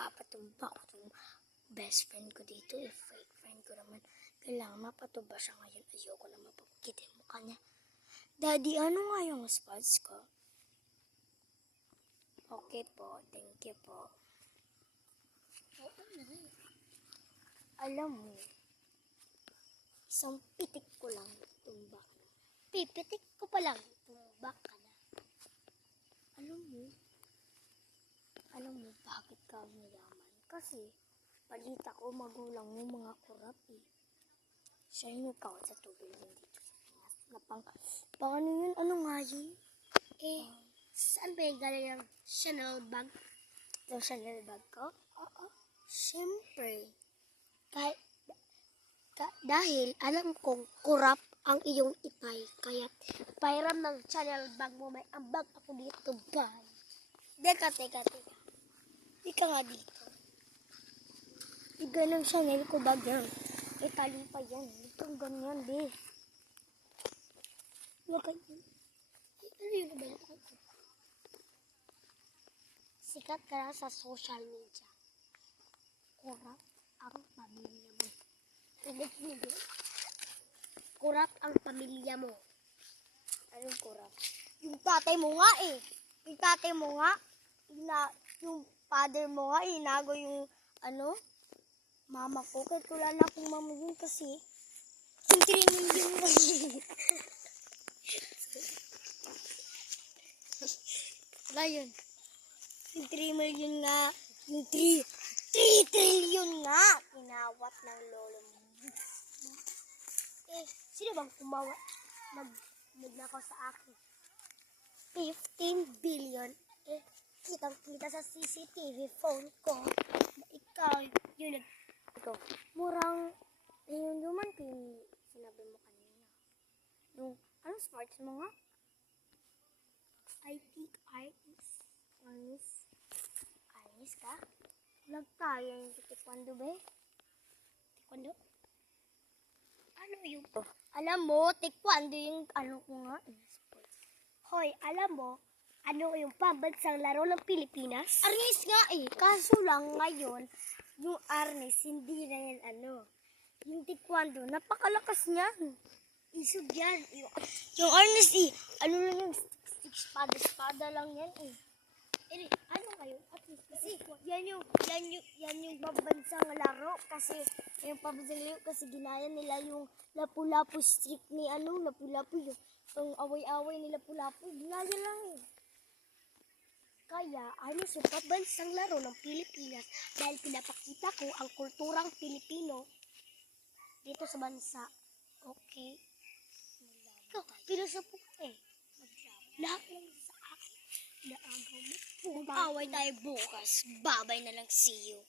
Papatumba ko itong best friend ko dito. Fake friend ko naman. Kailangan mapatumba siya ngayon. Ayoko na mapagkita yung mukha niya. Daddy, ano nga yung spots ko? Okay po. Thank you po. Alam mo, isang pitik ko lang, tumbak na. Pipitik ko pa lang, tumbak ka na. Alam mo bakit ka mayaman? Kasi, balita ko magulang mo mga kurap eh. Siya yung nagkawat sa tubig dito sa Pinas. Pang ano yun? Ano nga yun? Saan ba yung galing ng Chanel bag? Yung Chanel bag ko? Oo. Siyempre. Dahil alam kong kurap ang iyong ipay. Kaya, Pairam ng Chanel bag mo, may ambag ako dito, bag. Teka. Di ka nga dito. Di ganang Chanel ko bag yan. Tali pa yan. Ito ganyan, be. Huwag ganyan. Ano yun ba yun? Sikat ka na sa social media. Kurap ang pamilya mo. Hindi. Kurap ang pamilya mo. Anong kurap? Yung tatay mo nga eh. Yung tatay mo nga, yung father mo nga, inago yung Mama ko. Kahit wala na akong mama yun kasi. Yung 3 million na. Wala yun. Yung 3 million nga. Yung 3 trillion nga. Kinawat ng lolo mo. Sino bang nagnakaw sa akin? 15 billion. Kitang-kita sa CCTV phone ko na ikaw yung Ikaw, murang, yun naman ko yung sinabi mo kanina. Yung, anong smarts mo nga? I think artist. Anis ka? Nagtayo yung taekwondo ba eh? Taekwondo? Ano yung... Alam mo, taekwondo yung ano ko nga. Sports. Hoy, alam mo, ano yung pambansang laro ng Pilipinas? Arnis nga eh. Kaso lang ngayon, yung arnis, hindi na yan yung taekwondo, napakalakas niyan. Isog yan. Yung arnis eh, ano lang yung espada lang yan eh. Ano ngayon? At least, Kasi yan yung pambansang laro kasi yung pambansang laro kasi ginaya nila yung lapu-lapu streak ni lapu-lapu yung away-away ni lapu-lapu ginaya lang eh. kaya yung pambansang laro ng Pilipinas dahil pinapakita ko ang kulturang Pilipino dito sa bansa. Okay? Ikaw, pilosopo ka eh. Lahat lang sa akin. Naagaw mo. Kung away tayo bukas, babay na lang, see you.